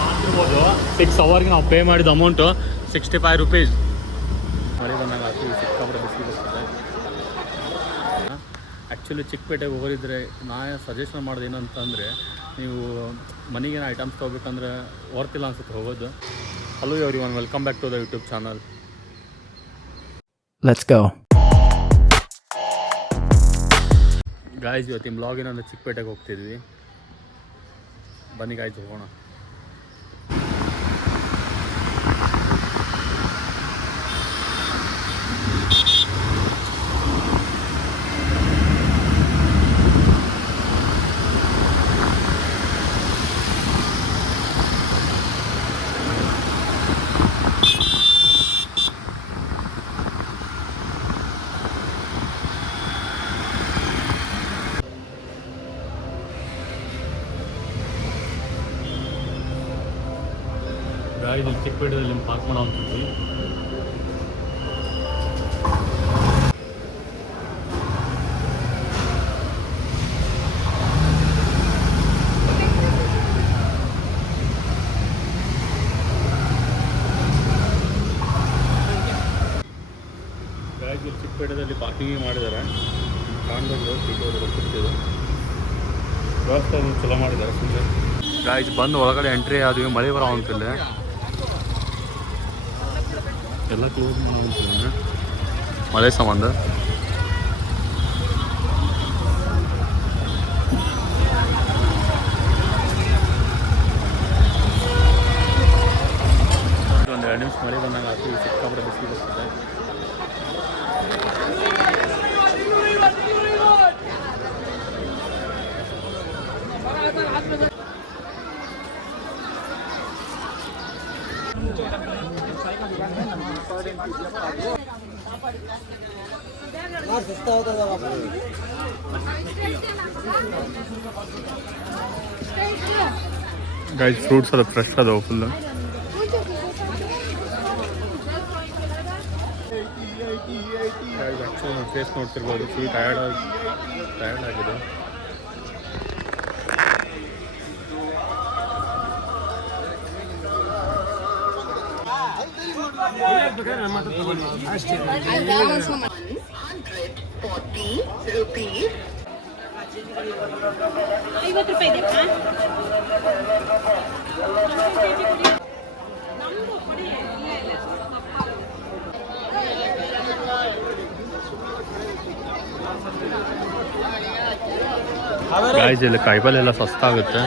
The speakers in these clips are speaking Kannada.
ಮಾಡ್ತಿರ್ಬೋದು 6 ಅವರ್ಗೆ ನಾವು ಪೇ ಮಾಡಿದ ಅಮೌಂಟು 65 ರುಪೀಸ್. ಮಳೆ ಬಂದಾಗ ಅದು ಸಿಕ್ಕಾಪಟ್ಟೆ ಬಿಸಿಲು ಬರ್ತದೆ. ಆ್ಯಕ್ಚುಲಿ ಚಿಕ್ಕಪೇಟೆಗೆ ಹೋಗೋರಿದ್ರೆ ನಾ ಸಜೆಷನ್ ಮಾಡೋದು ಏನಂತಂದರೆ, ನೀವು ಮನೆಗೇನು ಐಟಮ್ಸ್ ತೊಗೋಬೇಕಂದ್ರೆ ವರ್ತಿಲ್ಲ ಅನ್ಸುತ್ತೆ ಹೋಗೋದು. Hello everyone, welcome back to the YouTube channel. Let's go guys. ಇವತ್ತಿನ ಬ್ಲಾಗಿನಂದ್ರೆ ಚಿಕ್ಕಪೇಟೆಗೆ ಹೋಗ್ತಿದ್ವಿ. ಬನ್ನಿ ಗಾಯ್ಸ್ ಹೋಗೋಣ. ಗಾಯ್ಸ್ ಇಲ್ಲಿ ಚಿಕ್ಕಪೇಟೆದಲ್ಲಿ ಪಾರ್ಕ್ ಮಾಡೋ ಅಂತಿದ್ವಿ. ಗಾಯ್ಸ್ ಇಲ್ಲಿ ಚಿಕ್ಕಪೇಟೆದಲ್ಲಿ ಪಾರ್ಕಿಂಗ್ ಮಾಡಿದ್ದಾರೆ. ಕಾಣ್ಬೋದು ಸೀಟೋದು ಬರ್ತಿರ್ತಿದೆ. ವ್ಯವಸ್ಥೆ ಚಲೋ ಮಾಡಿದ್ದಾರೆ ಸುಮ್ಮನೆ. ಗಾಯ್ಸ್ ಬಂದು ಒಳಗಡೆ ಎಂಟ್ರಿ ಆದ್ವಿ. ಮಳೆ ಬರೋ ಅಂತಿಲ್ಲ, ಎಲ್ಲ ಕ್ಲೋಸ್ ಮಾಡೋ ಅಂತಿಲ್ಲ ಮಳೆ ಸಂಬಂಧ. ಒಂದು 2 ನಿಮಿಷ ಮಳೆ ಬಂದಾಗ ಅದು ಸಿಕ್ಕಾಪಟ್ಟೆ ಬಿಸಿಲು ಬರ್ತದೆ. ಗೈಸ್ ಫ್ರೂಟ್ಸ್ ಅದು ಫ್ರೆಶ್ ಅದಾವೆ ಫುಲ್. ಫೇಸ್ ನೋಡ್ತಿರ್ಬೋದು, ಫುಲ್ ಟಯರ್ಡ್ ಆಗಿದೆ. ಗಾಯ್ಸ್ ಇಲ್ಲಿ ಕಾಯಿಪಲ್ಲೆ ಎಲ್ಲ ಸಸ್ತಾಗುತ್ತೆ.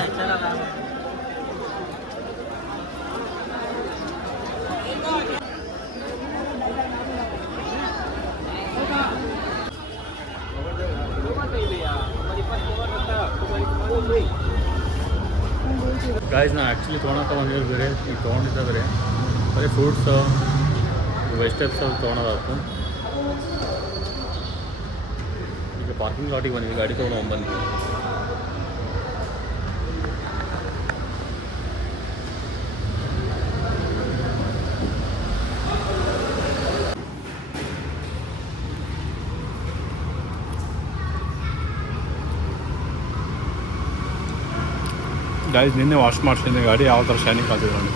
ಗಾಯ್ಸ್ ನಾ ಆ್ಯಕ್ಚುಲಿ ತೊಗೊಳಕ್ಕೆ ಬಂದಿದ್ದು ಬೇರೆ, ಈಗ ತೊಗೊಂಡಿದ್ದ ಬೇರೆ. ಬರೀ ಫ್ರೂಟ್ಸ್ ವೆಜಿಟೇಬಲ್ಸ್ ಅದು ತೊಗೊಳೋದಾಯ್ತು. ಈಗ ಪಾರ್ಕಿಂಗ್ ಲಾಟಿಗೆ ಬಂದ್ವಿ, ಗಾಡಿ ತೊಗೊಂಡು ಬಂದ್ವಿ. ಗಾಯ್ಸ್ ನಿನ್ನೆ ವಾಶ್ ಮಾಡ್ಸಿದ್ದೀನಿ ಗಾಡಿ, ಯಾವ ಥರ ಶೈನಿಂಗ್ ಆಗ್ತಿದೆ ನೋಡಿ.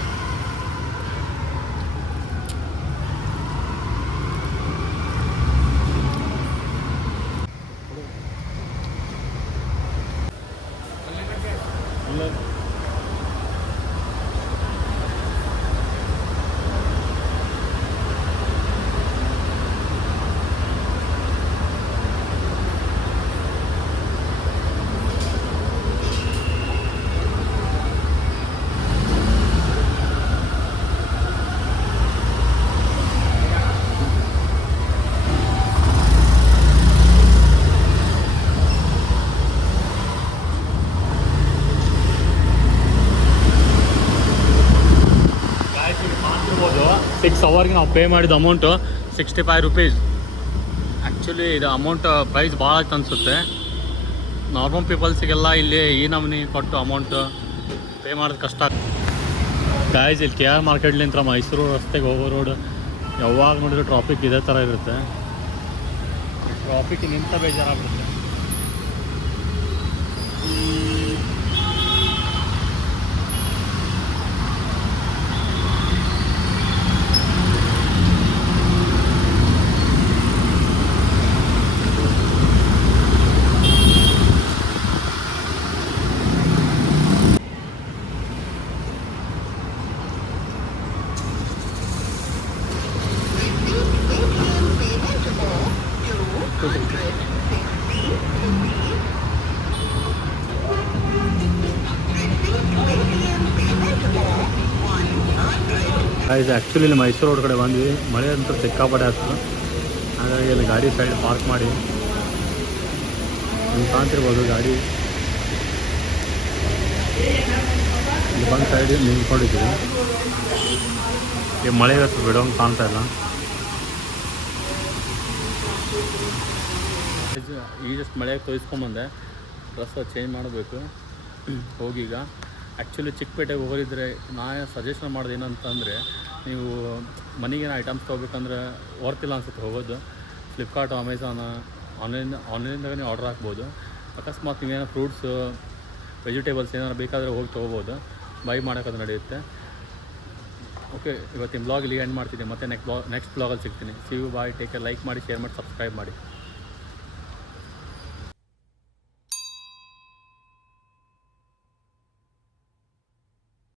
ಮಾಡ್ತಿರ್ಬೋದು 6 ಅವರ್ಗೆ ನಾವು ಪೇ ಮಾಡಿದ ಅಮೌಂಟು 65 ರುಪೀಸ್. ಆ್ಯಕ್ಚುಲಿ ಇದು ಅಮೌಂಟ್ ಪ್ರೈಸ್ ಭಾಳ ಆಯ್ತು ಅನಿಸುತ್ತೆ. ನಾರ್ಮಲ್ ಪೀಪಲ್ಸಿಗೆಲ್ಲ ಇಲ್ಲಿ ಈ ನಮೂನಿ ಕೊಟ್ಟು ಅಮೌಂಟ್ ಪೇ ಮಾಡೋದು ಕಷ್ಟ. ಗಾಯ್ಸ್ ಇಲ್ಲಿ KR ಮಾರ್ಕೆಟ್ಲಿಂದ ಮೈಸೂರು ರಸ್ತೆಗೆ ಹೋಗೋ ರೋಡ್ ಯಾವಾಗ ನೋಡಿದ್ರು ಟ್ರಾಫಿಕ್ ಇದೇ ಥರ ಇರುತ್ತೆ. ಟ್ರಾಫಿಕ್ ನಿಂತ ಬೇಜಾರಾಗ್ಬಿಡುತ್ತೆ. ಇದು ಆ್ಯಕ್ಚುಲಿ ಇಲ್ಲಿ ಮೈಸೂರು ರೋಡ್ ಕಡೆ ಬಂದ್ವಿ, ಮಳೆ ಅಂತೂ ಸಿಕ್ಕಾಪಟ್ಟೆ ಆಗ್ತದೆ. ಹಾಗಾಗಿ ಇಲ್ಲಿ ಗಾಡಿ ಸೈಡ್ ಪಾರ್ಕ್ ಮಾಡಿ ನೀವು ಕಾಣ್ತಿರ್ಬೋದು ಗಾಡಿ ಇಲ್ಲಿ ಬಂದು ಸೈಡ್ ನಿಂತ್ಕೊಂಡಿದ್ದೀವಿ. ಈ ಮಳೆ ಇವತ್ತು ಬಿಡೋಂಗೆ ಕಾಣ್ತಾ ಇಲ್ಲ. ಈಗ ಜಸ್ಟ್ ಮಳೆಯಾಗಿ ತೋರಿಸ್ಕೊಂಬಂದೆ, ಡ್ರೆಸ್ ಚೇಂಜ್ ಮಾಡಬೇಕು ಹೋಗೀಗ. ಆ್ಯಕ್ಚುಲಿ ಚಿಕ್ಕಪೇಟೆಗೆ ಹೋಗೋದಿದ್ರೆ ನಾನು ಸಜೆಷನ್ ಮಾಡೋದು ಏನಂತಂದರೆ, ನೀವು ಮನೆಗೇನು ಐಟಮ್ಸ್ ತೊಗೋಬೇಕಂದ್ರೆ ವರ್ತಿಲ್ಲ ಅನ್ಸುತ್ತೆ ಹೋಗೋದು. ಫ್ಲಿಪ್ಕಾರ್ಟು, ಅಮೆಝಾನ, ಆನ್ಲೈನ್ದಾಗೆ ನೀವು ಆರ್ಡ್ರ್ ಹಾಕ್ಬೋದು. ಅಕಸ್ಮಾತ್ ನೀವೇನೋ ಫ್ರೂಟ್ಸು, ವೆಜಿಟೇಬಲ್ಸ್ ಏನಾರು ಬೇಕಾದರೆ ಹೋಗಿ ತೊಗೋಬೋದು, ಬೈ ಮಾಡೋಕ್ಕದು ನಡೆಯುತ್ತೆ. ಓಕೆ, ಇವತ್ತಿನ ಬ್ಲಾಗ್ ಇಲ್ಲಿ ಎಂಡ್ ಮಾಡ್ತಿದ್ದೆ. ಮತ್ತೆ ನೆಕ್ಸ್ಟ್ ಬ್ಲಾಗಲ್ಲಿ ಸಿಗ್ತೀನಿ. See you, bye, take care. Like ಮಾಡಿ, ಶೇರ್ ಮಾಡಿ, ಸಬ್ಸ್ಕ್ರೈಬ್ ಮಾಡಿ.